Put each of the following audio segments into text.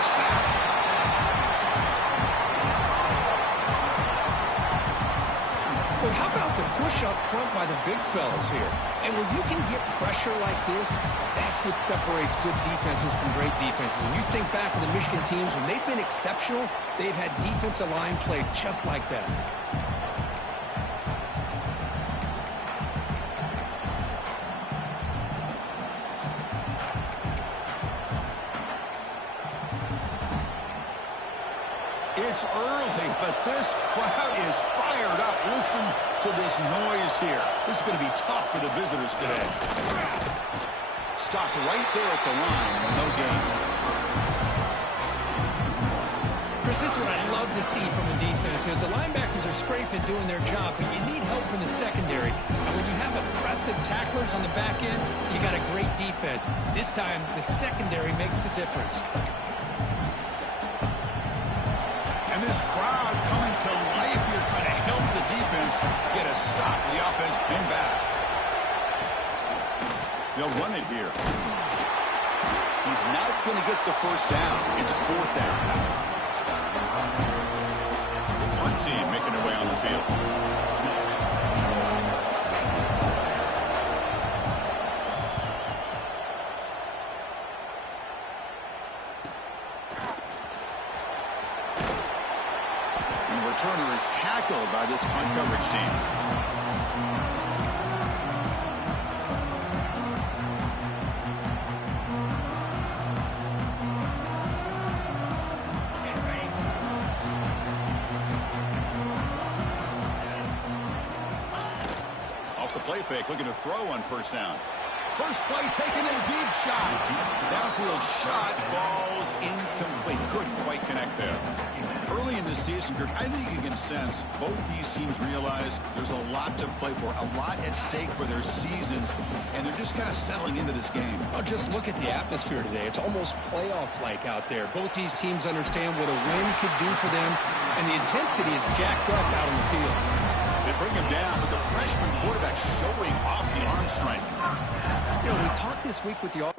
quick sack. Well, how about the push up front by the big fellas here? And when you can get pressure like this, that's what separates good defenses from great defenses. When you think back to the Michigan teams, when they've been exceptional, they've had defensive line play just like that. It's early, but this crowd is fired up. Listen to this noise here. This is going to be tough for the visitors today. Stopped right there at the line. No gain. Chris, this is what I love to see from the defense is the linebackers are scraping, doing their job, but you need help from the secondary. And when you have aggressive tacklers on the back end, you got a great defense. This time, the secondary makes the difference. And this crowd coming to life here, trying to help the defense get a stop. The offense pinned back. They'll run it here. He's not going to get the first down. It's fourth down. One team making their way on the field. Returner is tackled by this punt coverage team. Off the play fake, looking to throw on first down. First play taken in, deep shot. Downfield shot falls incomplete. Couldn't quite connect there. Early in this season, Kirk, I think you can sense both these teams realize there's a lot to play for, a lot at stake for their seasons, and they're just kind of settling into this game. Oh, just look at the atmosphere today. It's almost playoff-like out there. Both these teams understand what a win could do for them, and the intensity is jacked up out on the field. They bring him down, but the freshman quarterback showing off the arm strength. You know, we talked this week with the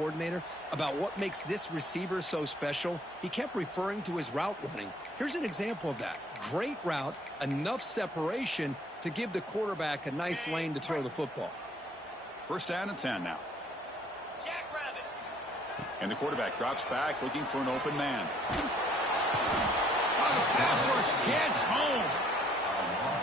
coordinator about what makes this receiver so special. He kept referring to his route running. Here's an example of that. Great route, enough separation to give the quarterback a nice lane to throw the football. First down and 10 now. And the quarterback drops back looking for an open man. Oh, the pass rush gets home.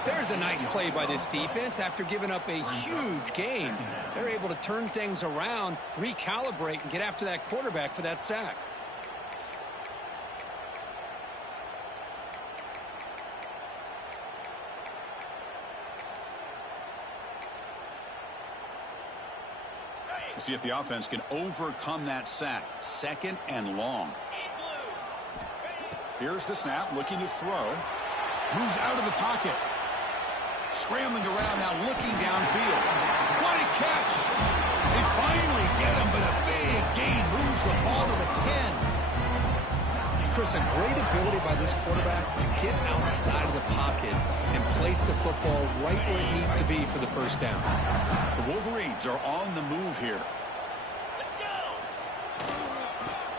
There's a nice play by this defense after giving up a huge gain. They're able to turn things around, recalibrate, and get after that quarterback for that sack. We'll see if the offense can overcome that sack. Second and long. Here's the snap, looking to throw. Moves out of the pocket. Scrambling around now, looking downfield. What a catch! They finally get him, but a big gain moves the ball to the 10. Chris, a great ability by this quarterback to get outside of the pocket and place the football right where it needs to be for the first down. The Wolverines are on the move here. Let's go!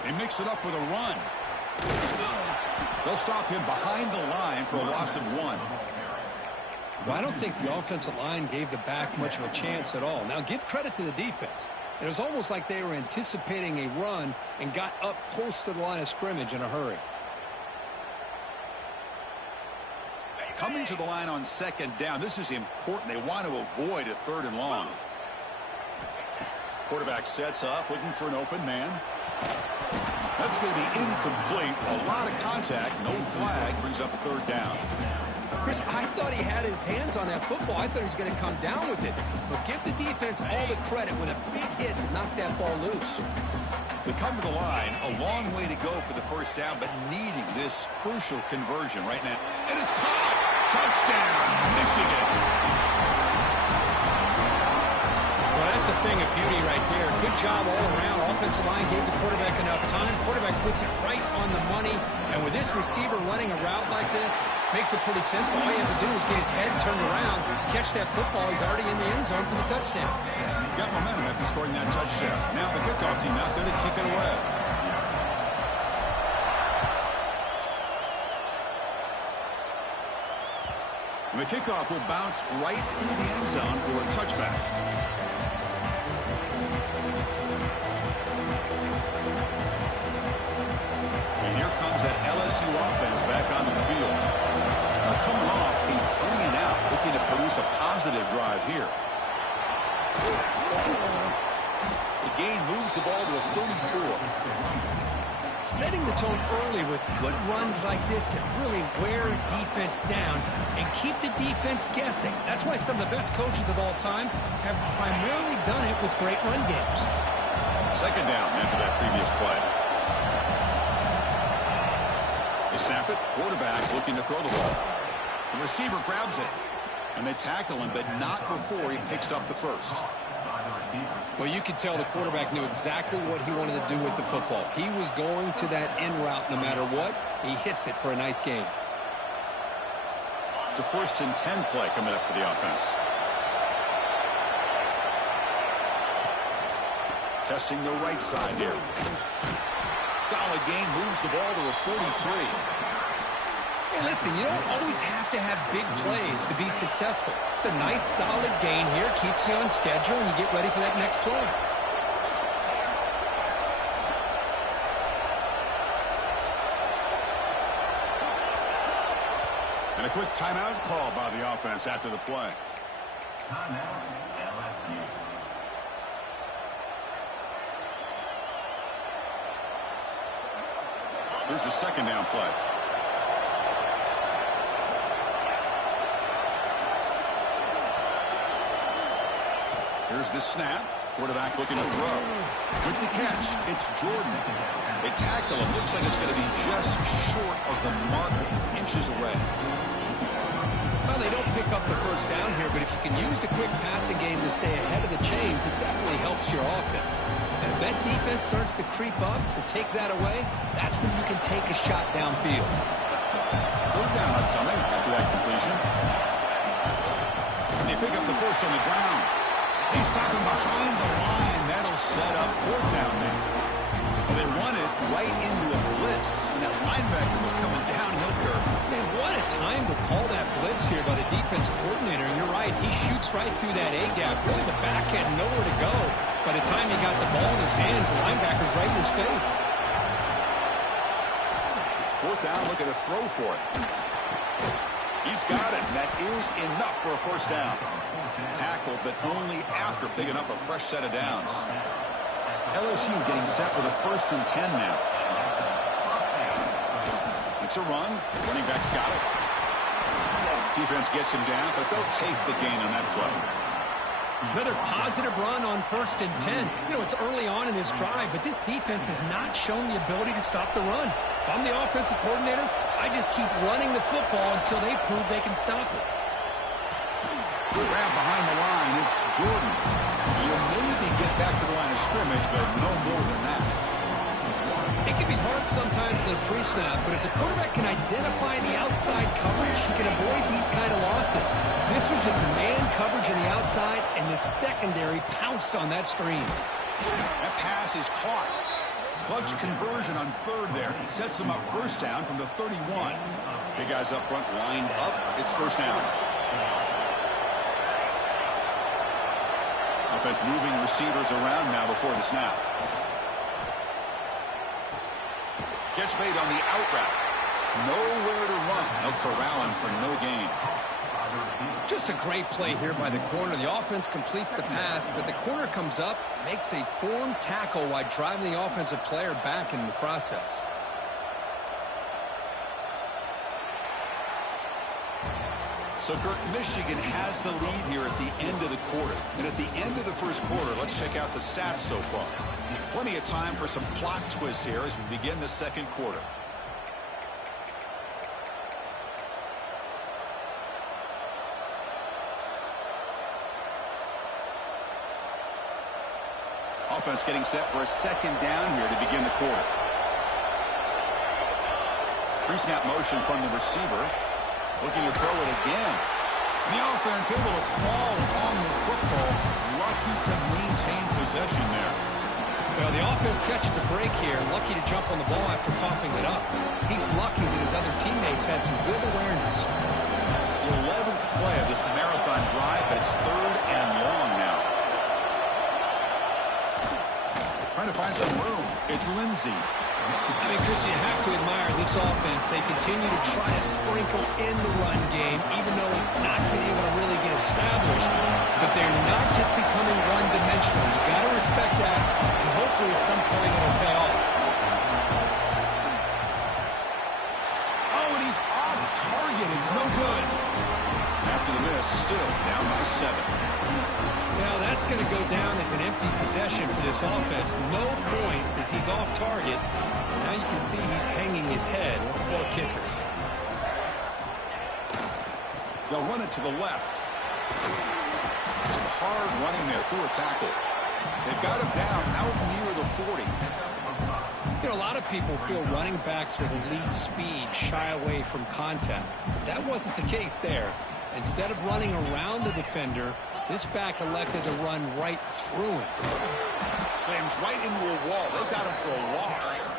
They mix it up with a run. They'll stop him behind the line for a loss of 1. Well, I don't think the offensive line gave the back much of a chance at all. Now, give credit to the defense. It was almost like they were anticipating a run and got up close to the line of scrimmage in a hurry. Coming to the line on second down. This is important. They want to avoid a third and long. Quarterback sets up, looking for an open man. That's going to be incomplete. A lot of contact, no flag, brings up third down. Chris, I thought he had his hands on that football. I thought he was going to come down with it. But give the defense all the credit with a big hit to knock that ball loose. They come to the line, a long way to go for the first down, but needing this crucial conversion right now. And it's caught! Touchdown, Michigan! Well, that's a thing of beauty right there. Good job all around. Offensive line gave the quarterback enough time. Quarterback puts it right on the money. And with this receiver running a route like this, makes it pretty simple. All you have to do is get his head turned around, catch that football. He's already in the end zone for the touchdown. Got momentum after scoring that touchdown. Now the kickoff team out there to kick it away. And the kickoff will bounce right through the end zone for a touchback. And here comes that LSU offense back onto the field. Now coming off a 3-and-out, looking to produce a positive drive here. The gain moves the ball to the 34. Setting the tone early with good runs like this can really wear a defense down and keep the defense guessing. That's why some of the best coaches of all time have primarily done it with great run games. Second down after that previous play. They snap it. Quarterback looking to throw the ball. The receiver grabs it. And they tackle him, but not before he picks up the first. Well, you could tell the quarterback knew exactly what he wanted to do with the football. He was going to that end route no matter what. He hits it for a nice gain. It's a 1st and 10 play coming up for the offense. Testing the right side here. Solid gain, moves the ball to the 43. Hey, listen, you don't always have to have big plays to be successful. It's a nice, solid gain here. Keeps you on schedule, and you get ready for that next play. And a quick timeout call by the offense after the play. Timeout, LSU. Here's the second down play. Here's the snap. Quarterback looking to throw. With the catch, it's Jordan. They tackle him. Looks like it's going to be just short of the marker, inches away. Well, they don't pick up the first down here, but if you can use the quick passing game to stay ahead of the chains, it definitely helps your offense. And if that defense starts to creep up and take that away, that's when you can take a shot downfield. Third down upcoming after that completion. And they pick up the first on the ground. He's stopping behind the line. That'll set up fourth down now. Well, they run it right into a blitz. And that linebacker was coming downhill curve. Man, what a time to call that blitz here by the defensive coordinator. You're right. He shoots right through that A-gap. Really, the back had nowhere to go. By the time he got the ball in his hands, the linebacker's right in his face. Fourth down, look at a throw for it. He's got it. That is enough for a first down. Tackled, but only after picking up a fresh set of downs. LSU getting set with a 1st and 10 now. It's a run. Running back's got it. Defense gets him down, but they'll take the gain on that play. Another positive run on 1st and 10. You know, it's early on in this drive, but this defense has not shown the ability to stop the run. If I'm the offensive coordinator, I just keep running the football until they prove they can stop it. Good grab behind the line. It's Jordan. You maybe get back to the line of scrimmage, but no more than that. It can be hard sometimes in the pre-snap, but if the quarterback can identify the outside coverage, he can avoid these kind of losses. This was just man coverage on the outside, and the secondary pounced on that screen. That pass is caught. Clutch conversion on third there. Sets them up first down from the 31. Big guys up front lined up. It's first down. Offense moving receivers around now before the snap. Catch made on the out route. Nowhere to run. They'll corral him for no gain. Just a great play here by the corner. The offense completes the pass, but the corner comes up, makes a form tackle while driving the offensive player back in the process. So, Kurt, Michigan has the lead here at the end of the quarter. And at the end of the first quarter, let's check out the stats so far. Plenty of time for some plot twists here as we begin the second quarter. Offense getting set for a second down here to begin the quarter. Pre-snap motion from the receiver. Looking to throw it again. And the offense able to fall on the football. Lucky to maintain possession there. Well, the offense catches a break here. Lucky to jump on the ball after coughing it up. He's lucky that his other teammates had some good awareness. The 11th play of this marathon drive, but it's third and long now. Trying to find some room. It's Lindsey. I mean, Chris, you have to admire this offense. They continue to try to sprinkle in the run game, even though it's not been able to really get established. But they're not just becoming one-dimensional. You got to respect that, and hopefully at some point it'll pay off. Oh, and he's off target. It's no good. After the miss, still down by 7. Now that's going to go down as an empty possession for this offense. No points as he's off target. Now you can see he's hanging his head. What a poor kicker. They'll run it to the left. Some hard running there through a tackle. They've got him down out near the 40. You know, a lot of people feel running backs with elite speed shy away from contact. But that wasn't the case there. Instead of running around the defender, this back elected to run right through him. Slams right into a wall. They've got him for a loss.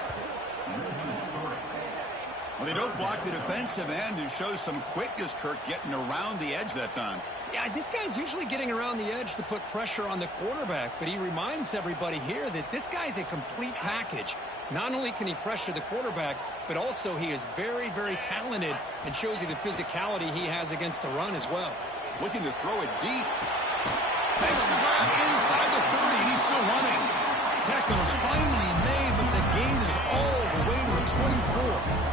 Well, they don't block the defensive end and show some quickness, Kirk, getting around the edge that time. Yeah, this guy's usually getting around the edge to put pressure on the quarterback, but he reminds everybody here that this guy's a complete package. Not only can he pressure the quarterback, but also he is very, very talented and shows you the physicality he has against the run as well. Looking to throw it deep. Makes the grab inside the 30, and he's still running. Tackle is finally made, but the gain is all the way to the 24.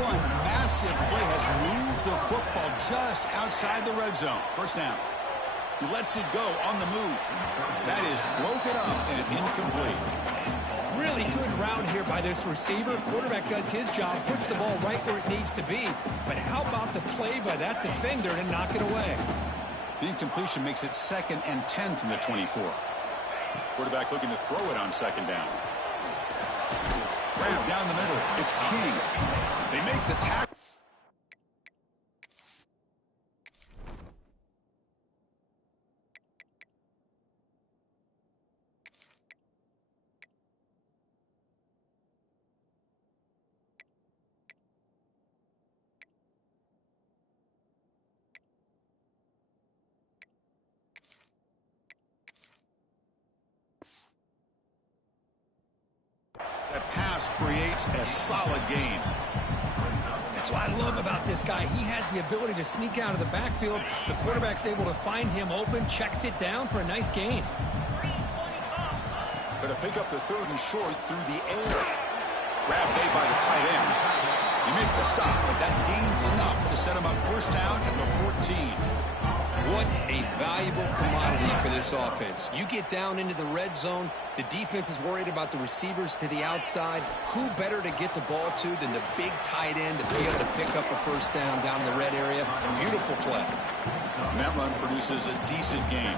One massive play has moved the football just outside the red zone. First down. He lets it go on the move. That is broken up and incomplete. Really good route here by this receiver. Quarterback does his job, puts the ball right where it needs to be. But how about the play by that defender to knock it away? The incompletion makes it 2nd and 10 from the 24. Quarterback looking to throw it on second down. Grab down the middle. It's King. They make the tackle. That pass creates a solid game. That's what I love about this guy. He has the ability to sneak out of the backfield. The quarterback's able to find him open, checks it down for a nice gain. Going to pick up the 3rd and short through the air. Grab made by the tight end. You make the stop, but that gains enough to set him up first down at the 14. What a valuable commodity for this offense. You get down into the red zone, the defense is worried about the receivers to the outside. Who better to get the ball to than the big tight end to be able to pick up a first down in the red area? Beautiful play. And that run produces a decent gain.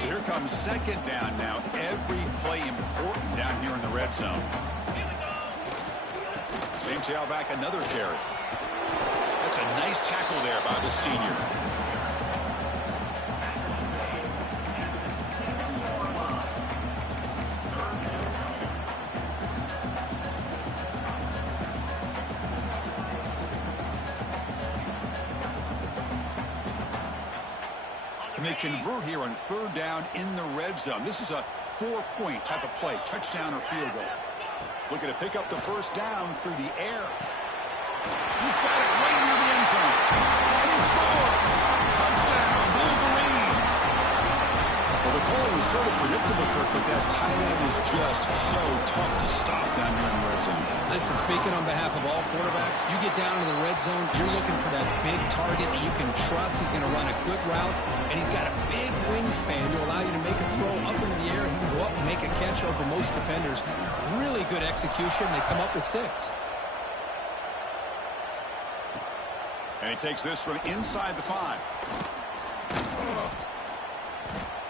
So here comes second down now. Every play important down here in the red zone. Same tailback, another carry. That's a nice tackle there by the senior. And they convert here on 3rd down in the red zone. This is a 4-point type of play, touchdown or field goal. Looking to pick up the first down through the air. He's got it right near the end zone. And he scores. Touchdown, Wolverines. Well, the call was sort of predictable, Kirk, but that tight end is just so tough to stop down here in the red zone. Listen, speaking on behalf of all quarterbacks, you get down into the red zone, you're looking for that big target that you can trust. He's going to run a good route, and he's got a big wingspan to allow you to make a throw up into the air. He can go up and make a catch over most defenders. Really good execution. They come up with 6. And he takes this from inside the 5.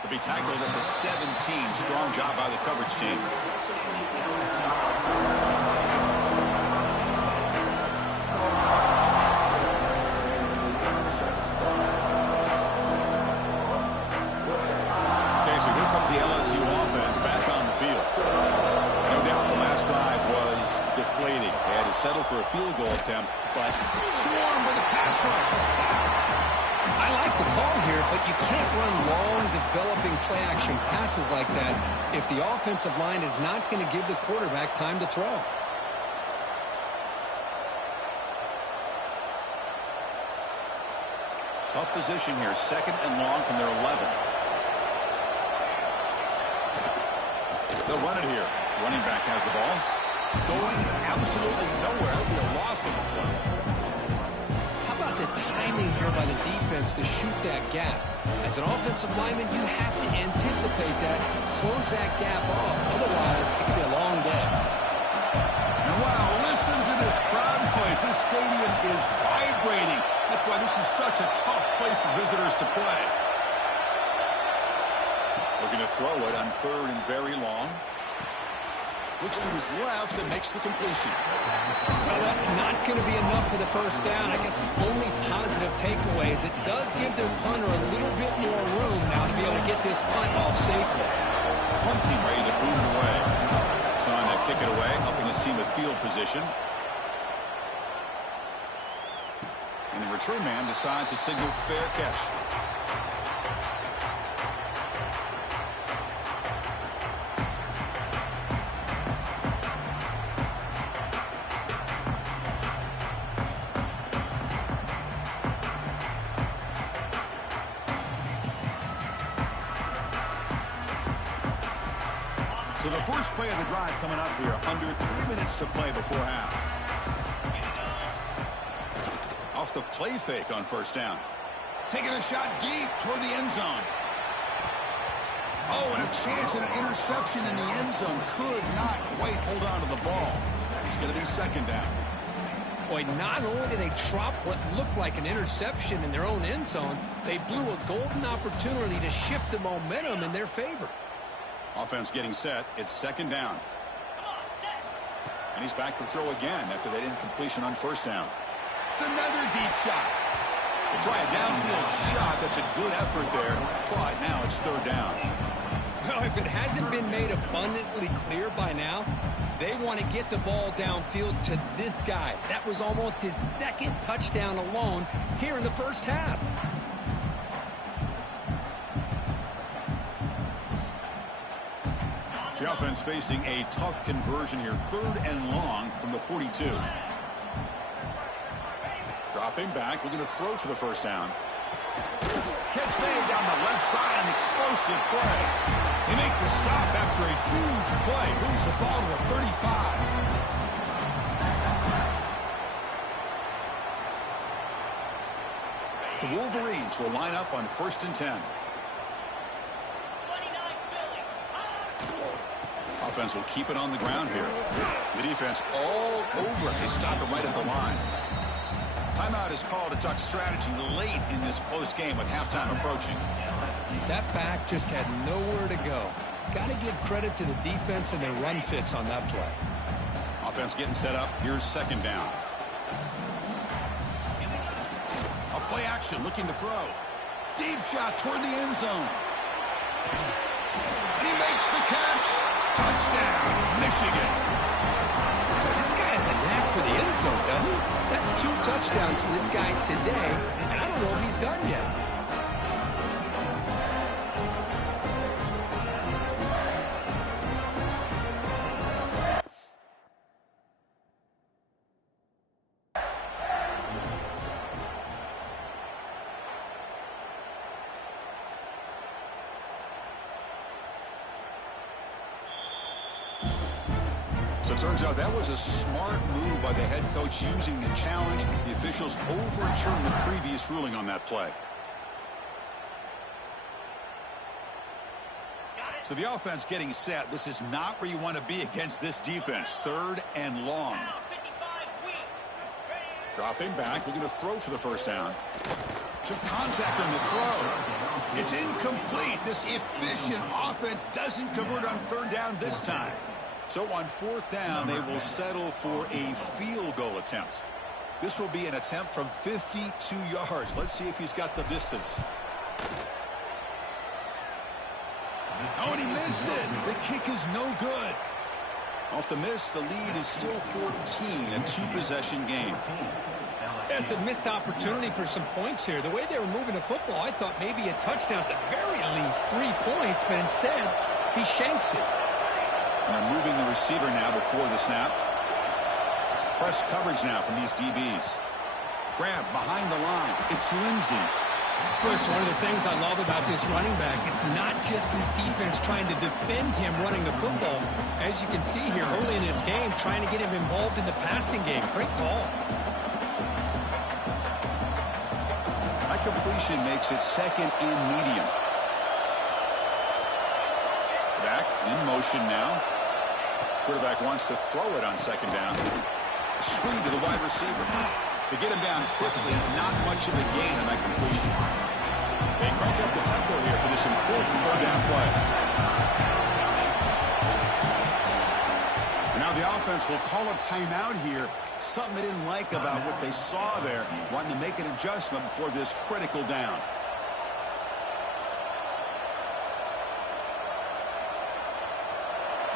To be tackled at the 17. Strong job by the coverage team. Okay, so here comes the LSU offense back on the field. No doubt the last drive was deflating. They had to settle for a field goal attempt, but swarmed with a pass rush. A sack. I like the call here, but you can't run long, developing play-action passes like that if the offensive line is not going to give the quarterback time to throw. Tough position here, 2nd and long from their 11. They'll run it here. Running back has the ball. Going absolutely nowhere. It'll be a loss of the play. How about the timing here by the defense to shoot that gap? As an offensive lineman, you have to anticipate that, close that gap off. Otherwise, it could be a long day. And wow, listen to this crowd noise. This stadium is vibrating. That's why this is such a tough place for visitors to play. Looking to throw it on 3rd and very long. Looks to his left and makes the completion. Well, that's not going to be enough for the first down. I guess the only positive takeaway is it does give their punter a little bit more room now to be able to get this punt off safely. Punt team ready to boot it away. So on to kick it away, helping his team with field position. And the return man decides to signal fair catch. So the first play of the drive coming up here, under 3 minutes to play before half. Off the play fake on first down. Taking a shot deep toward the end zone. Oh, and a chance at an interception in the end zone. Could not quite hold on to the ball. It's going to be 2nd down. Boy, not only did they drop what looked like an interception in their own end zone, they blew a golden opportunity to shift the momentum in their favor. Offense getting set. It's 2nd down. And he's back to throw again after that incompletion on first down. It's another deep shot. They try a downfield shot. That's a good effort there. But now it's 3rd down. Well, if it hasn't been made abundantly clear by now, they want to get the ball downfield to this guy. That was almost his 2nd touchdown alone here in the first half. The offense facing a tough conversion here. 3rd and long from the 42. Dropping back, looking to throw for the first down. Catch made down the left side, an explosive play. They make the stop after a huge play. Moves the ball to the 35. The Wolverines will line up on 1st and 10. Offense will keep it on the ground here. The defense all over it. They stop it right at the line. Timeout is called to talk strategy late in this close game with halftime approaching. That back just had nowhere to go. Got to give credit to the defense and their run fits on that play. Offense getting set up. Here's 2nd down. A play action looking to throw. Deep shot toward the end zone. And he makes the catch. Touchdown, Michigan. This guy has a knack for the end zone, doesn't he? That's 2 touchdowns for this guy today, and I don't know if he's done yet. So it turns out that was a smart move by the head coach using the challenge. The officials overturned the previous ruling on that play. So the offense getting set. This is not where you want to be against this defense. 3rd and long. Dropping back, looking to throw for the first down. Took contact on the throw. It's incomplete. This efficient offense doesn't convert on 3rd down this time. So on 4th down, they will settle for a field goal attempt. This will be an attempt from 52 yards. Let's see if he's got the distance. Oh, and he missed it. The kick is no good. Off the miss, the lead is still 14, a 2-possession game. That's a missed opportunity for some points here. The way they were moving the football, I thought maybe a touchdown at the very least, 3 points, but instead, he shanks it. And they're moving the receiver now before the snap. It's press coverage now from these DBs. Grab behind the line. It's Lindsey. Bruce, one of the things I love about this running back, it's not just this defense trying to defend him running the football. As you can see here early in this game, trying to get him involved in the passing game. Great call. That completion makes it 2nd and medium. Back in motion now. Quarterback wants to throw it on 2nd down. Screen to the wide receiver. To get him down quickly, not much of a gain on that completion. They crank up the tempo here for this important 3rd down play. And now the offense will call a timeout here. Something they didn't like about what they saw there. Wanting to make an adjustment before this critical down.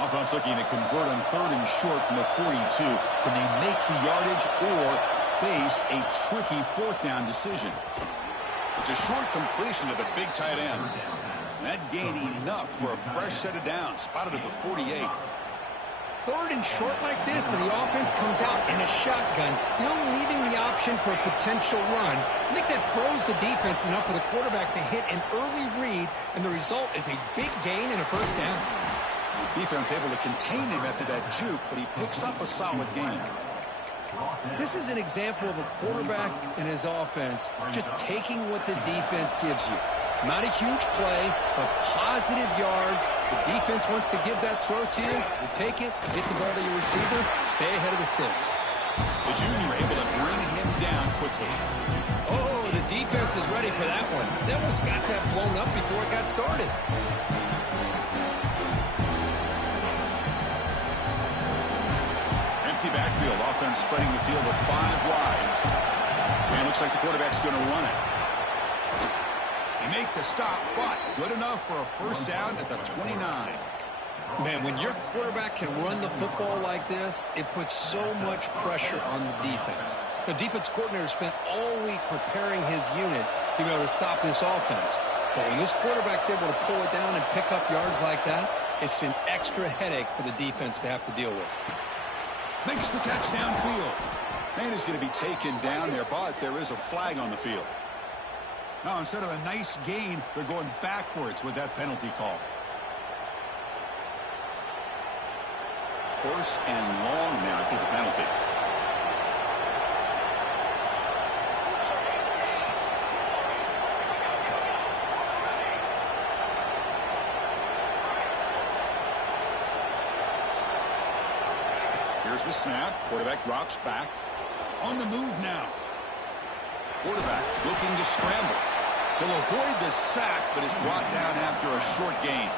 Offense looking to convert on 3rd and short from the 42. Can they make the yardage or face a tricky 4th down decision? It's a short completion to the big tight end. That gained enough for a fresh set of downs. Spotted at the 48. 3rd and short like this, and the offense comes out in a shotgun, still leaving the option for a potential run. I think that throws the defense enough for the quarterback to hit an early read, and the result is a big gain and a 1st down. Defense able to contain him after that juke, but he picks up a solid gain. This is an example of a quarterback and his offense just taking what the defense gives you. Not a huge play, but positive yards. The defense wants to give that throw to you. You take it, get the ball to your receiver, stay ahead of the sticks. The junior able to bring him down quickly. Oh, the defense is ready for that one. They almost got that blown up before it got started. Empty backfield. Offense spreading the field of 5 wide. And it looks like the quarterback's going to run it. They make the stop, but good enough for a 1st down at the 29. Man, when your quarterback can run the football like this, it puts so much pressure on the defense. The defense coordinator spent all week preparing his unit to be able to stop this offense. But when this quarterback's able to pull it down and pick up yards like that, it's an extra headache for the defense to have to deal with. Makes the catch downfield. Man is going to be taken down there, but there is a flag on the field. Now, instead of a nice gain, they're going backwards with that penalty call. 1st and long now to the penalty. Here's the snap. Quarterback drops back. On the move now. Quarterback looking to scramble. He'll avoid the sack, but is brought down after a short gain.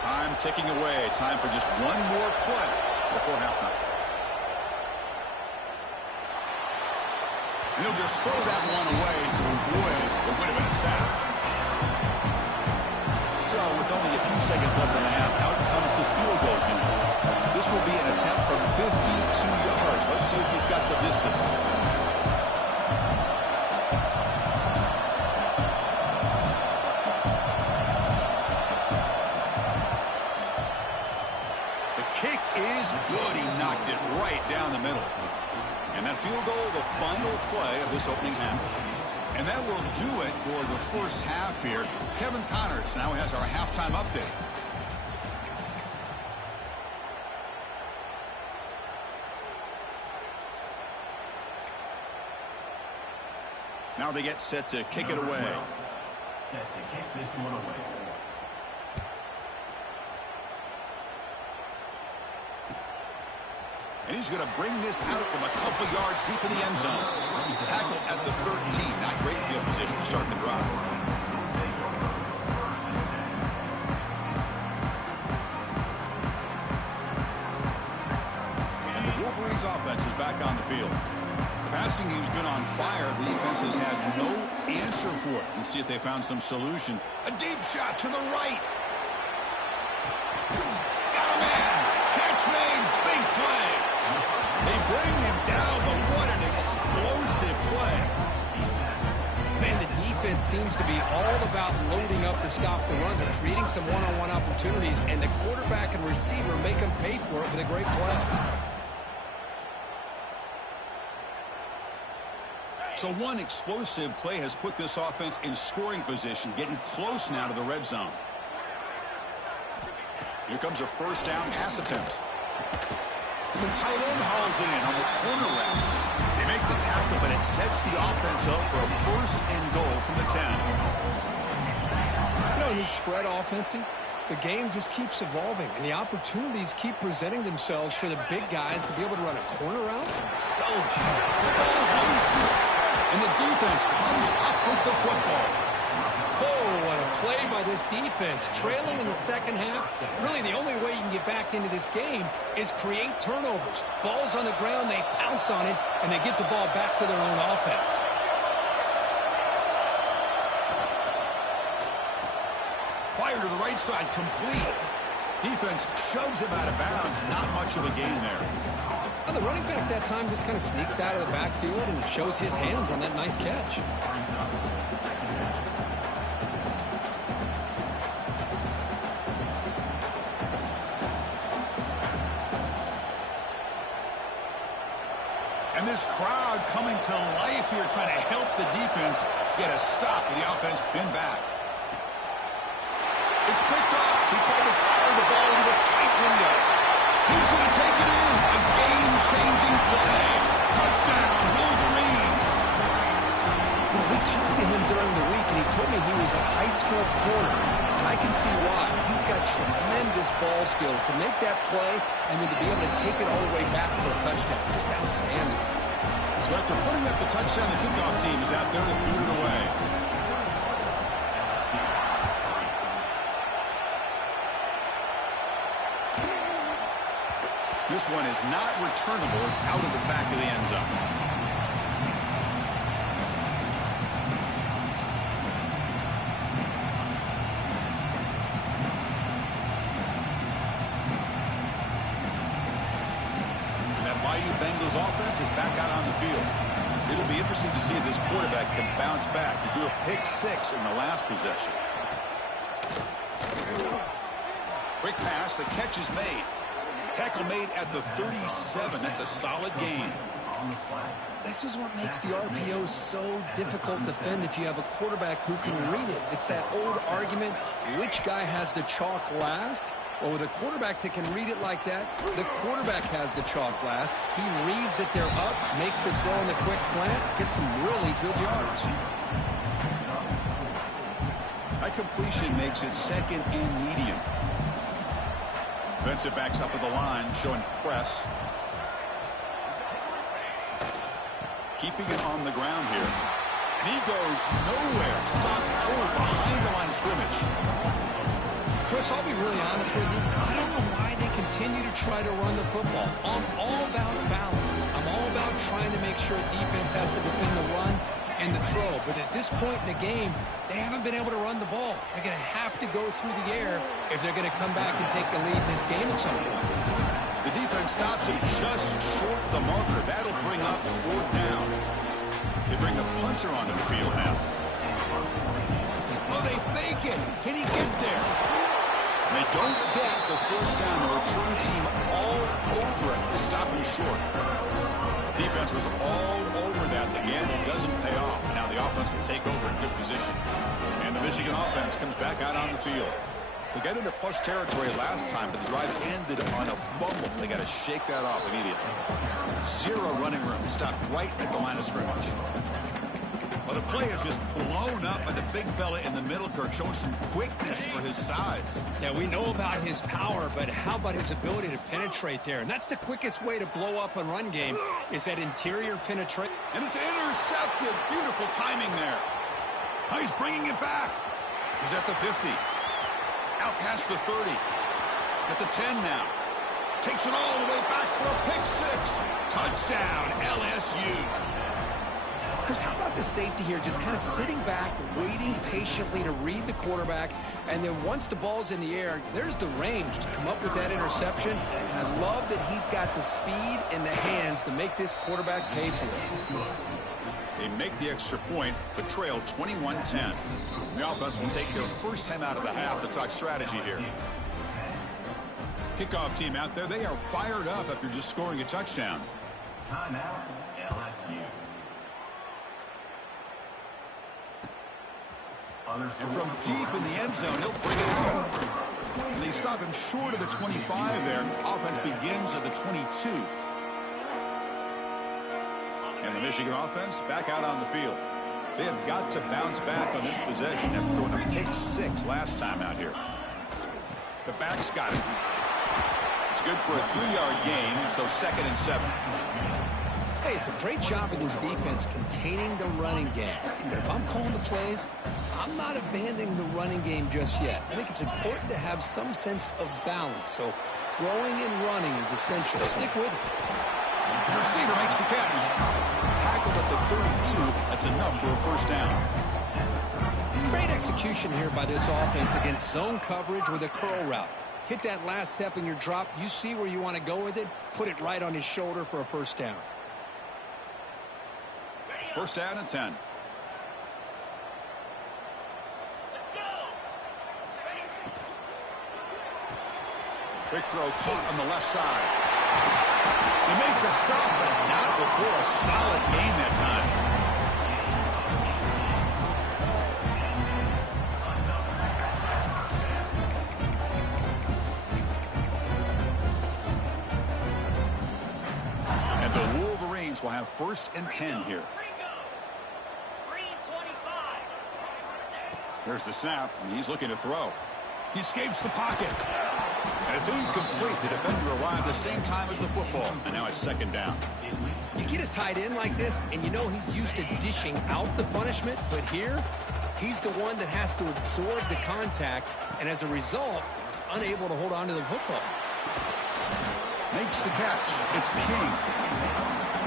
Time ticking away. Time for just one more play before halftime. And he'll just throw that one away to avoid what would have been a sack. So, with only a few seconds left in the half, out comes the field goal unit. This will be an attempt from 52 yards. Let's see if he's got the distance. The kick is good. He knocked it right down the middle. And that field goal, the final play of this opening half. And that will do it for the first half here. Kevin Connors now has our halftime update. Now they get set to kick it away. Set to kick this one away. And he's going to bring this out from a couple yards deep in the end zone. Tackle at the 13. Not great field position to start the drive. And the Wolverines offense is back on the field. The passing game's been on fire. The defense has had no answer for it. Let's see if they found some solutions. A deep shot to the right. Got a man. Catch made. Big play. They bring him down, but what an explosive play. Man, the defense seems to be all about loading up to stop the run. They're creating some one-on-one opportunities, and the quarterback and receiver make them pay for it with a great play. So one explosive play has put this offense in scoring position, getting close now to the red zone. Here comes a first down pass attempt. The tight end hauls it in on the corner route. They make the tackle, but it sets the offense up for a first and goal from the 10. You know, in these spread offenses, the game just keeps evolving, and the opportunities keep presenting themselves for the big guys to be able to run a corner route. So the ball is loose, and the defense comes up with the football. oh, what a play by this defense. Trailing in the second half, really the only way you can get back into this game is create turnovers. Ball's on the ground, they pounce on it, and they get the ball back to their own offense. Fire to the right side, complete. Defense shoves him out of bounds. Not much of a gain there. Well, the running back that time just kind of sneaks out of the backfield and shows his hands on that nice catch. And this crowd coming to life here, trying to help the defense get a stop with the offense pinned back. It's picked off. He tried to fire the ball into a tight window. He's going to take it in. A game-changing play. Touchdown, Wolverines. Well, we talked to him during the week, and he told me he was a high school corner. And I can see why. He's got tremendous ball skills to make that play and then to be able to take it all the way back for a touchdown. Just outstanding. So after putting up the touchdown, the kickoff team is out there to boot it away. This one is not returnable. It's out of the back of the end zone. And that Bayou Bengals offense is back out on the field. It'll be interesting to see if this quarterback can bounce back. He threw a pick 6 in the last possession. Quick pass. The catch is made. Tackle made at the 37. That's a solid gain. This is what makes the RPO so difficult to defend if you have a quarterback who can read it. It's that old argument, which guy has the chalk last? Well, with a quarterback that can read it like that, the quarterback has the chalk last. He reads that they're up, makes the throw on the quick slant, gets some really good yards. That completion makes it second and medium. Defensive backs up at the line, showing press. Keeping it on the ground here. And he goes nowhere. Stopped cold behind the line of scrimmage. Chris, I'll be really honest with you. I don't know why they continue to try to run the football. I'm all about balance. I'm all about trying to make sure a defense has to defend the run and the throw. But at this point in the game, they haven't been able to run the ball. They're going to have to go through the air if they're going to come back and take the lead in this game at some point. The defense stops him just short of the marker. That'll bring up 4th down. They bring the punter onto the field now. Oh, they fake it. Can he get there? They don't get the first down. The return team all over it to stop him short. Defense was all over that. The gamble doesn't pay off. Now the offense will take over in good position. And the Michigan offense comes back out on the field. They got into plus territory last time, but the drive ended on a fumble. They got to shake that off immediately. Zero running room. Stopped right at the line of scrimmage. Well, the play is just blown up by the big fella in the middle, Kirk, showing some quickness for his size. Yeah, we know about his power, but how about his ability to penetrate there? And that's the quickest way to blow up a run game, is that interior penetration. And it's intercepted. Beautiful timing there. Oh, he's bringing it back. He's at the 50. Out past the 30. At the 10 now. Takes it all the way back for a pick six. Touchdown, LSU. Chris, how about the safety here? Just kind of sitting back, waiting patiently to read the quarterback. And then once the ball's in the air, there's the range to come up with that interception. And I love that he's got the speed and the hands to make this quarterback pay for it. They make the extra point, but trail 21-10. The offense will take their first time out of the half to talk strategy here. Kickoff team out there, they are fired up after just scoring a touchdown. Timeout, LSU. And from deep in the end zone, he'll bring it out. And they stop him short of the 25 there. Offense begins at the 22. And the Michigan offense back out on the field. They have got to bounce back on this possession after throwing a pick six last time out here. The back's got it. It's good for a 3-yard gain, so 2nd and 7. Hey, it's a great job in this defense containing the running game. But if I'm calling the plays, I'm not abandoning the running game just yet. I think it's important to have some sense of balance. So throwing and running is essential. Stick with it. The receiver makes the catch. Tackled at the 32. That's enough for a first down. Great execution here by this offense against zone coverage with a curl route. Hit that last step in your drop. You see where you want to go with it. Put it right on his shoulder for a first down. First down and 10. Let's go. Quick throw caught on the left side. They make the stop, but not before a solid gain that time. And the Wolverines will have 1st and 10 here. There's the snap, and he's looking to throw. He escapes the pocket. And it's incomplete. The defender arrived the same time as the football. And now it's 2nd down. You get a tight end like this, and you know he's used to dishing out the punishment. But here, he's the one that has to absorb the contact. And as a result, he's unable to hold on to the football. Makes the catch. It's King.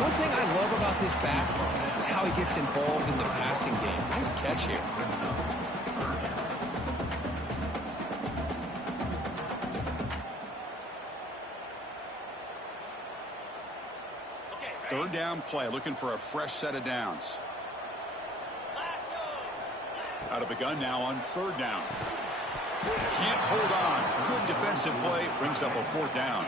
One thing I love about this back is how he gets involved in the passing game. Nice catch here. Third down play, looking for a fresh set of downs. Out of the gun now on 3rd down. Can't hold on. Good defensive play, brings up a 4th down.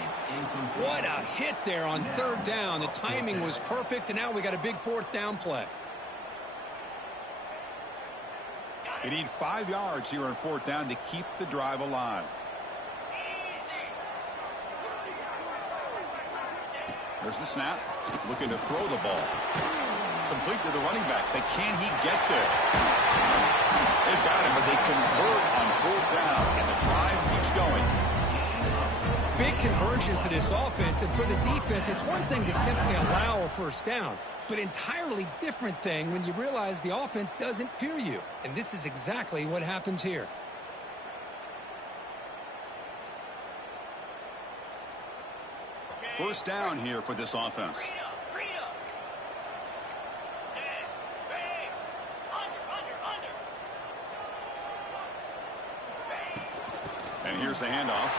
What a hit there on 3rd down. The timing was perfect, and now we got a big 4th down play. You need 5 yards here on 4th down to keep the drive alive. There's the snap. Looking to throw the ball. Complete to the running back. But can he get there? They've got him, but they convert on 4th down, and the drive keeps going. Big conversion for this offense, and for the defense, it's one thing to simply allow a first down, but entirely different thing when you realize the offense doesn't fear you. And this is exactly what happens here. First down here for this offense. And here's the handoff.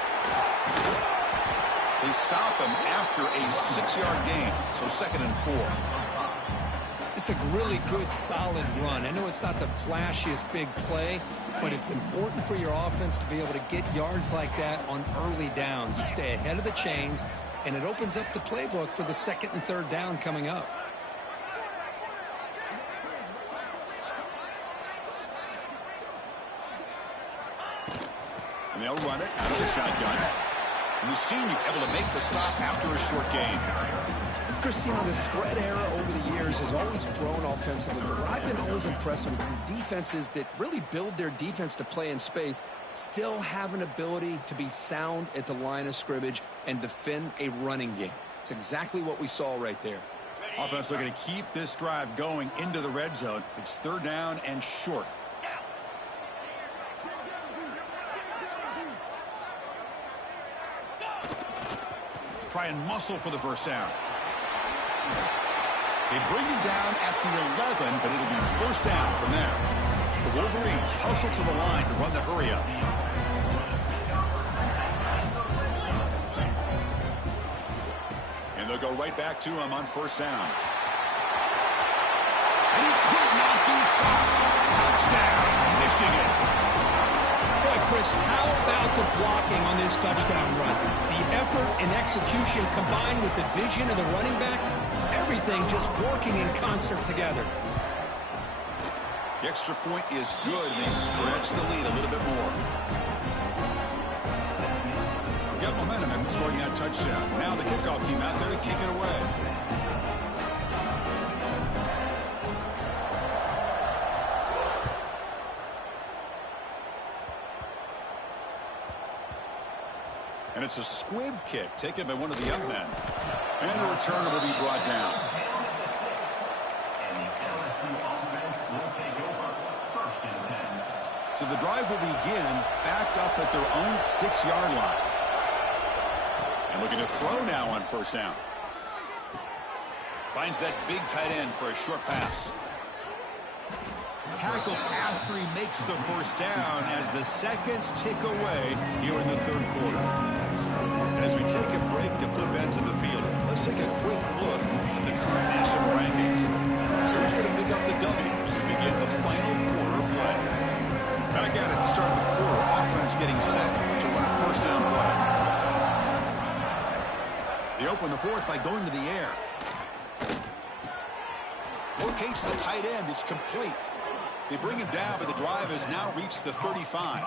They stop him after a 6-yard gain, so 2nd and 4. It's a really good, solid run. I know it's not the flashiest big play, but it's important for your offense to be able to get yards like that on early downs. You stay ahead of the chains, and it opens up the playbook for the second and third down coming up. And they'll run it out of the shotgun. And the senior able to make the stop after a short gain. Christine, the spread era over the years has always grown offensively, but what I've been always impressed with defenses that really build their defense to play in space still have an ability to be sound at the line of scrimmage and defend a running game. It's exactly what we saw right there. Offense looking to keep this drive going into the red zone. It's third down and short. Try and muscle for the first down. They bring him down at the 11, but it'll be first down from there. The Wolverines hustle to the line to run the hurry up. And they'll go right back to him on first down. And he could not be stopped. Touchdown, Michigan. Boy, Chris, how about the blocking on this touchdown run? The effort and execution combined with the vision of the running back, everything just working in concert together. The extra point is good, and they stretch the lead a little bit more. Got momentum after scoring that touchdown. Now the kickoff team out there to kick it away. And it's a squib kick taken by one of the young men. And the returner will be brought down. And the LSU offense will take over first and 10. So the drive will begin backed up at their own 6-yard line. And looking to throw now on first down. Finds that big tight end for a short pass. Tackled after he makes the first down as the seconds tick away here in the third quarter. And as we take a break to flip ends of the field, let's take a quick look at the current national rankings. So who's going to pick up the W as we begin the final quarter play? Back at it to start the quarter. Offense getting set to run a first down play. They open the fourth by going to the air. Locates the tight end. It's complete. They bring him down, but the drive has now reached the 35.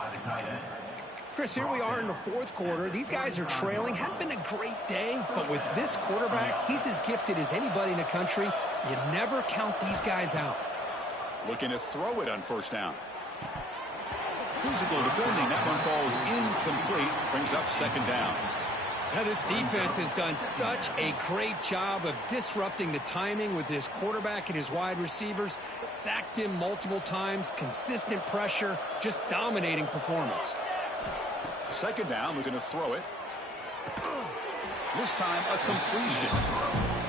Chris, here we are in the fourth quarter. These guys are trailing. Hadn't been a great day, but with this quarterback, he's as gifted as anybody in the country. You never count these guys out. Looking to throw it on first down. Physical defending. That one falls incomplete. Brings up second down. Now, this defense has done such a great job of disrupting the timing with his quarterback and his wide receivers. Sacked him multiple times, consistent pressure, just dominating performance. Second down, looking to throw it. This time, a completion.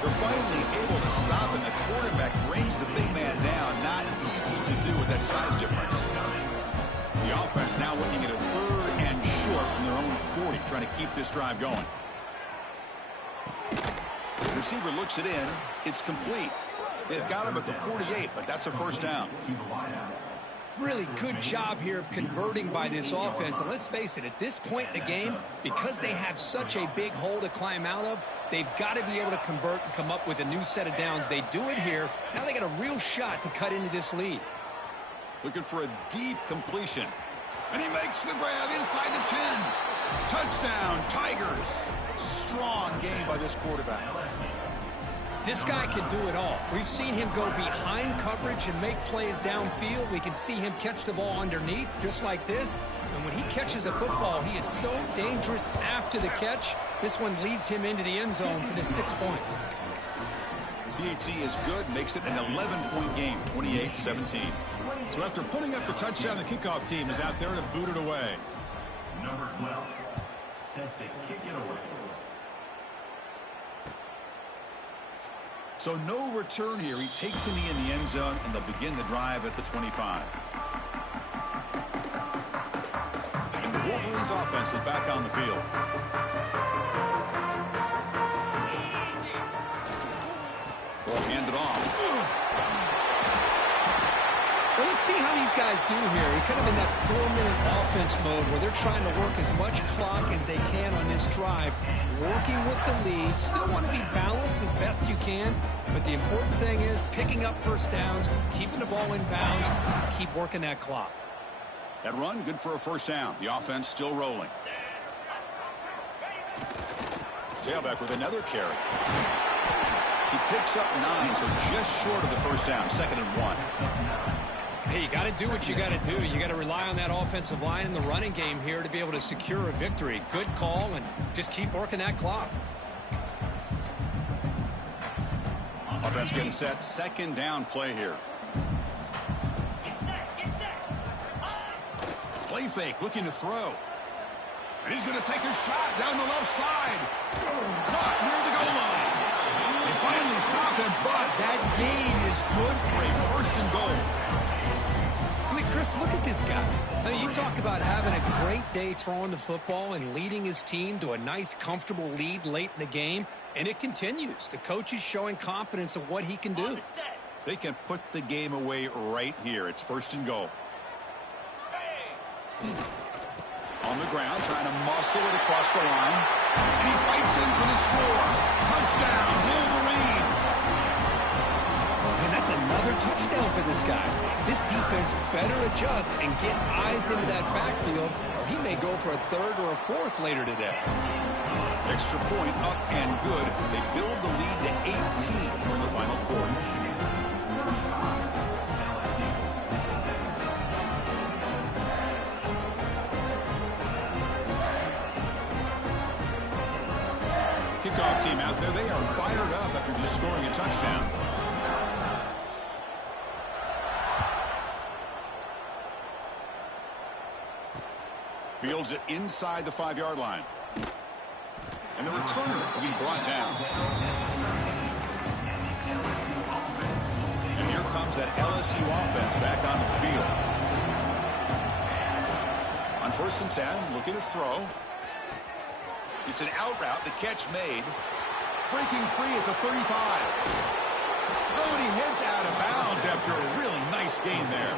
They're finally able to stop, and the quarterback brings the big man down. Not easy to do with that size difference. The offense now looking at a third and short from their own 40, trying to keep this drive going. The receiver looks it in. It's complete. They've got him at the 48, but that's a first down. Really good job here of converting by this offense. And let's face it, at this point in the game, because they have such a big hole to climb out of, they've got to be able to convert and come up with a new set of downs. They do it here. Now they got a real shot to cut into this lead. Looking for a deep completion. And he makes the grab inside the 10. Touchdown, Tigers. Strong game by this quarterback. This guy can do it all. We've seen him go behind coverage and make plays downfield. We can see him catch the ball underneath, just like this. And when he catches a football, he is so dangerous after the catch. This one leads him into the end zone for the 6 points. PAT is good, makes it an 11-point game, 28-17. So after putting up the touchdown, the kickoff team is out there to boot it away. Number 12, set to kick it away. So no return here. He takes a knee in the end zone, and they'll begin the drive at the 25. And the Wolverines offense is back on the field. Ball handed off. Well, let's see how these guys do here. They're kind of in that 4-minute offense mode where they're trying to work as much clock as they can on this drive, working with the lead. Still want to be balanced as best you can, but the important thing is picking up first downs, keeping the ball in bounds, and keep working that clock. That run, good for a first down. The offense still rolling. Tailback with another carry. He picks up 9, so just short of the first down. 2nd and 1. Hey, you got to do what you got to do. You got to rely on that offensive line in the running game here to be able to secure a victory. Good call, and just keep working that clock. Offense getting set. 2nd down play here. Play fake, looking to throw. And he's going to take a shot down the left side. Caught near the goal line. They finally stop him, but that gain is good for a 1st and goal. I mean, Chris, look at this guy. I mean, you talk about having a great day throwing the football and leading his team to a nice, comfortable lead late in the game, and it continues. The coach is showing confidence of what he can do. They can put the game away right here. It's 1st and goal. On the ground, trying to muscle it across the line. And he fights in for the score. Touchdown, Wolverines. And that's another touchdown for this guy. This defense better adjust and get eyes into that backfield, or he may go for a 3rd or a 4th later today. Extra point up and good. They build the lead to 18 in the final quarter. Kickoff team out there. They are fired up after just scoring a touchdown. Fields it inside the 5-yard line. And the returner will be brought down. And here comes that LSU offense back onto the field. On 1st and 10, looking to throw. It's an out route, the catch made. Breaking free at the 35. Oh, and he heads out of bounds after a really nice gain there.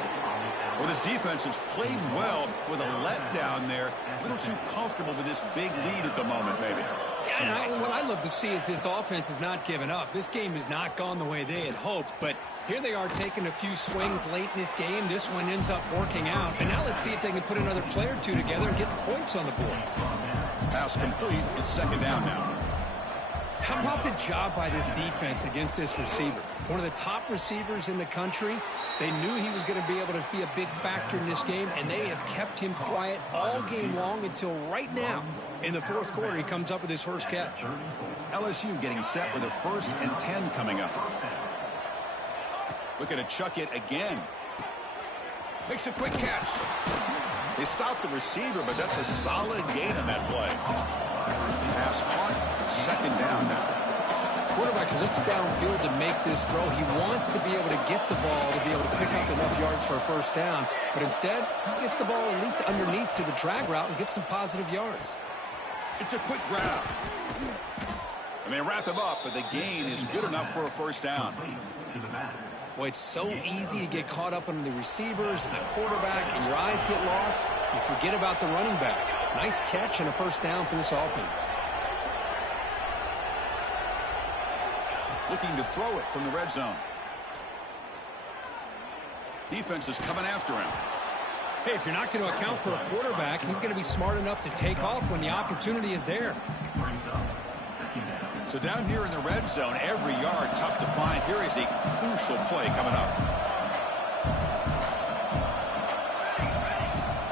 Well, this defense has played well with a letdown there. A little too comfortable with this big lead at the moment, maybe. Yeah, and what I love to see is this offense has not given up. This game has not gone the way they had hoped, but here they are taking a few swings late in this game. This one ends up working out, and now let's see if they can put another play or two together and get the points on the board. Pass complete. It's 2nd down now. How about the job by this defense against this receiver? One of the top receivers in the country. They knew he was going to be able to be a big factor in this game, and they have kept him quiet all game long until right now. In the 4th quarter, he comes up with his first catch. LSU getting set with a 1st and 10 coming up. Looking to chuck it again. Makes a quick catch. They stopped the receiver, but that's a solid gain on that play. Pass caught. 2nd down now. Quarterback looks downfield to make this throw. He wants to be able to get the ball to be able to pick up enough yards for a 1st down. But instead, he gets the ball at least underneath to the drag route and gets some positive yards. It's a quick grab. And they wrap him up, but the gain is good enough for a 1st down. Boy, it's so easy to get caught up on the receivers and the quarterback, and your eyes get lost. You forget about the running back. Nice catch and a 1st down for this offense. Looking to throw it from the red zone. Defense is coming after him. Hey, if you're not going to account for a quarterback, he's going to be smart enough to take off when the opportunity is there. So down here in the red zone, every yard tough to find. Here is a crucial play coming up.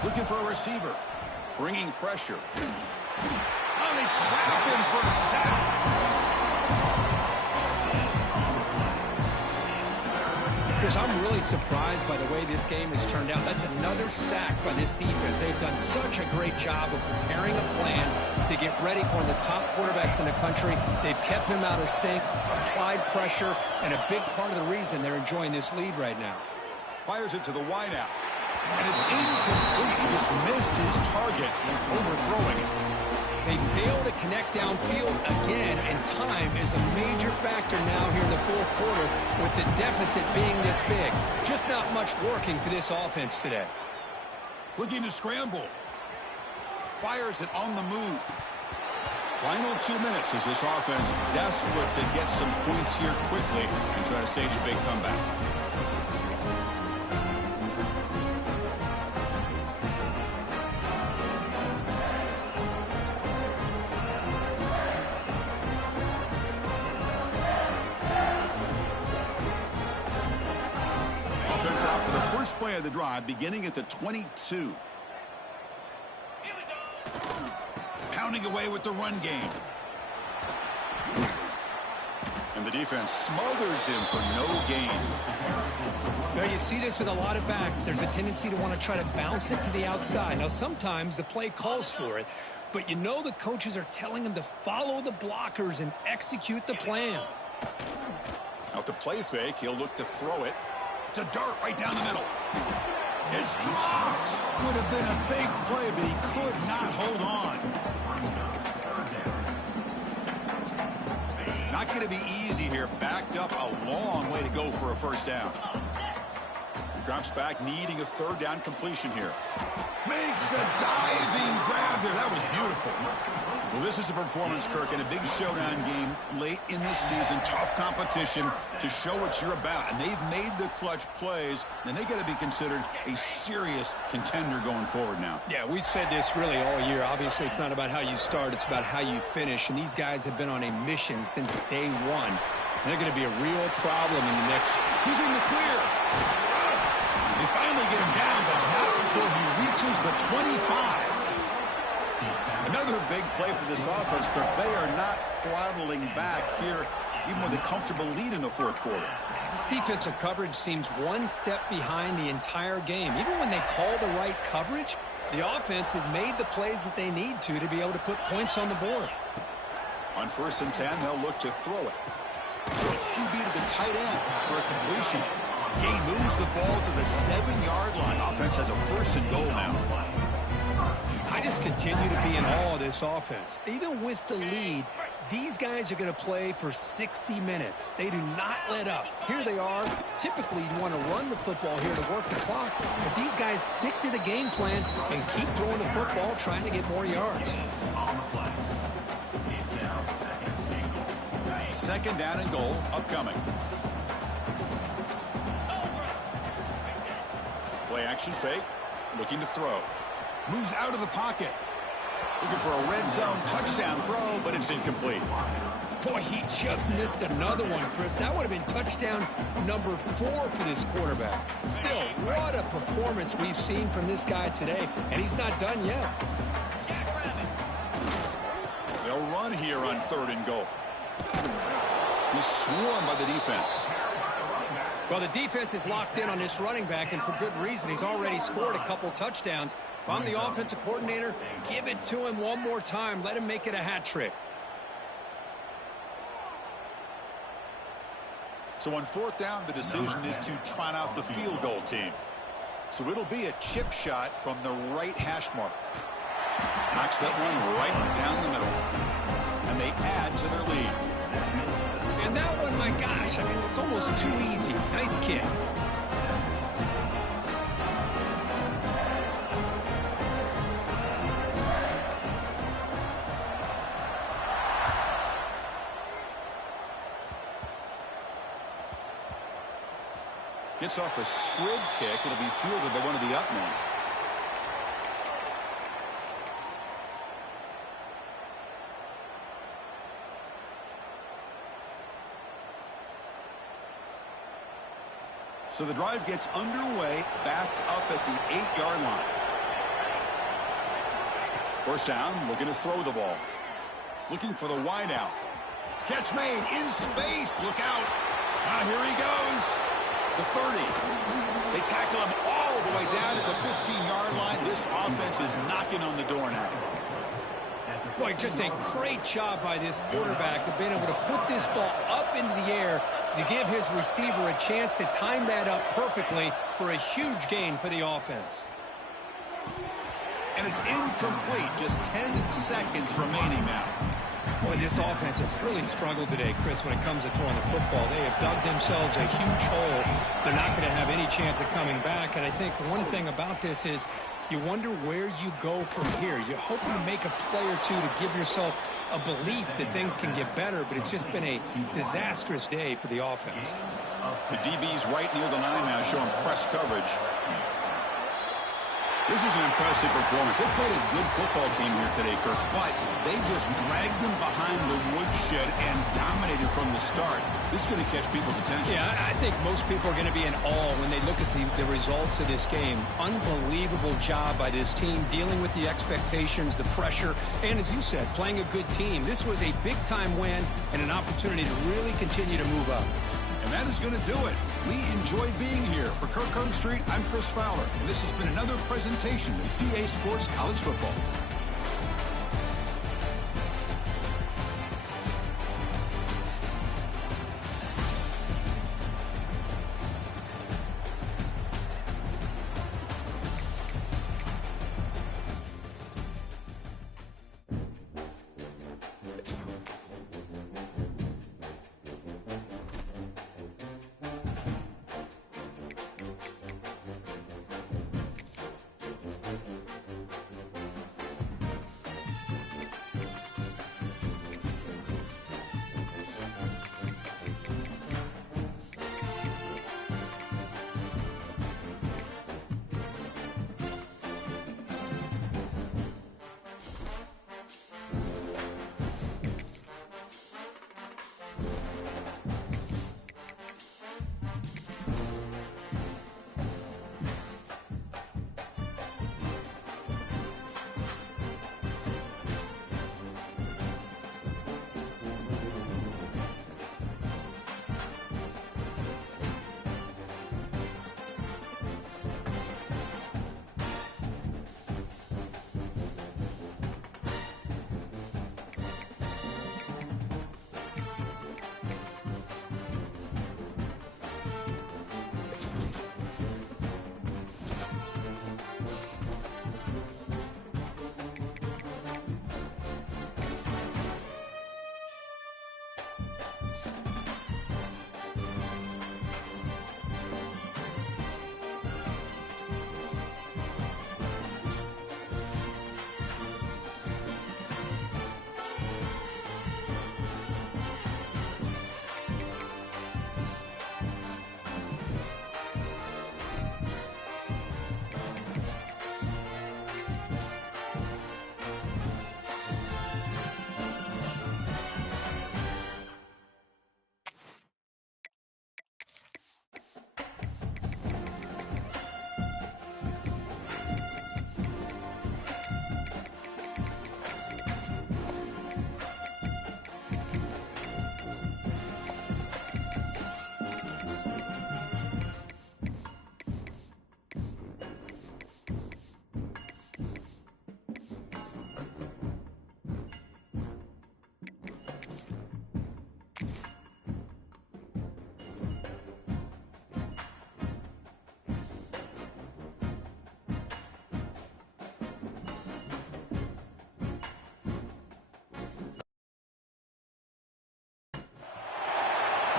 Looking for a receiver. Bringing pressure. Oh, they trap him for a sack. Chris, I'm really surprised by the way this game has turned out. That's another sack by this defense. They've done such a great job of preparing a plan to get ready for one of the top quarterbacks in the country. They've kept him out of sync, applied pressure, and a big part of the reason they're enjoying this lead right now. Fires it to the wideout. And it's incomplete. He just missed his target, overthrowing it. They fail to connect downfield again, and time is a major factor now here in the fourth quarter with the deficit being this big. Just not much working for this offense today. Looking to scramble. Fires it on the move. Final 2 minutes as this offense desperate to get some points here quickly and try to stage a big comeback. Offense out for the first play of the drive, beginning at the 22. Pounding away with the run game. And the defense smothers him for no gain. Now, you see this with a lot of backs. There's a tendency to want to try to bounce it to the outside. Now, sometimes the play calls for it, but you know the coaches are telling them to follow the blockers and execute the plan. Now, with the play fake, he'll look to throw it to dirt right down the middle. It's dropped. Would have been a big play, but he could not hold on. Not going to be easy here. Backed up a long way to go for a first down. He drops back, needing a third down completion here. Makes the diving grab there. That was beautiful. Well, this is a performance, Kirk, in a big showdown game late in this season. Tough competition to show what you're about. And they've made the clutch plays, and they got to be considered a serious contender going forward now. Yeah, we've said this really all year. Obviously, it's not about how you start. It's about how you finish. And these guys have been on a mission since day one. They're going to be a real problem in the next. He's in the clear. They finally get him down, but not before he reaches the 25. Another big play for this offense, Kirk. They are not throttling back here, even with a comfortable lead in the fourth quarter. This defensive coverage seems one step behind the entire game. Even when they call the right coverage, the offense has made the plays that they need to be able to put points on the board. On 1st and 10, they'll look to throw it. QB to the tight end for a completion. He moves the ball to the 7-yard line. Offense has a 1st and goal now. I just continue to be in awe of this offense. Even with the lead, these guys are going to play for 60 minutes. They do not let up. Here they are. Typically, you want to run the football here to work the clock, but these guys stick to the game plan and keep throwing the football, trying to get more yards. 2nd down and goal upcoming. Play action fake. Looking to throw. Moves out of the pocket. Looking for a red zone touchdown throw, but it's incomplete. Boy, he just missed another one, Chris. That would have been touchdown number 4 for this quarterback. Still, what a performance we've seen from this guy today, and he's not done yet. They'll run here on 3rd and goal. He's swarmed by the defense. Well, the defense is locked in on this running back, and for good reason. He's already scored a couple touchdowns. If I'm the offensive coordinator, give it to him one more time. Let him make it a hat trick. So on 4th down, the decision is to trot out the field goal team. So it'll be a chip shot from the right hash mark. Knocks that one right down the middle. And they add to their lead. And that one, my gosh, I mean, it's almost too easy. Nice kick. Gets off a squib kick. It'll be fielded by one of the up men. So the drive gets underway, backed up at the 8-yard line. 1st down, looking to throw the ball. Looking for the wide out. Catch made in space. Look out. Here he goes. The 30. They tackle him all the way down at the 15-yard line. This offense is knocking on the door now. Boy, just a great job by this quarterback of being able to put this ball up into the air to give his receiver a chance to time that up perfectly for a huge gain for the offense. And it's incomplete. Just 10 seconds remaining now. Boy, this offense has really struggled today, Chris, when it comes to throwing the football. They have dug themselves a huge hole. They're not going to have any chance of coming back. And I think one thing about this is you wonder where you go from here. You're hoping to make a play or two to give yourself a belief that things can get better, but it's just been a disastrous day for the offense. The DB's right near the line now, showing press coverage. This is an impressive performance. They played a good football team here today, Kirk, but they just dragged them behind the woodshed and dominated from the start. This is going to catch people's attention. Yeah, I think most people are going to be in awe when they look at the results of this game. Unbelievable job by this team, dealing with the expectations, the pressure, and as you said, playing a good team. This was a big-time win and an opportunity to really continue to move up. And that is going to do it. We enjoyed being here. For Kirk Street, I'm Chris Fowler, and this has been another presentation of EA Sports College Football.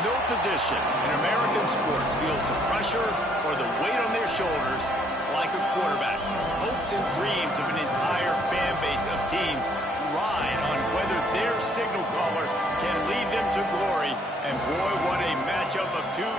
No position in American sports feels the pressure or the weight on their shoulders like a quarterback. Hopes and dreams of an entire fan base of teams ride on whether their signal caller can lead them to glory. And boy, what a matchup of two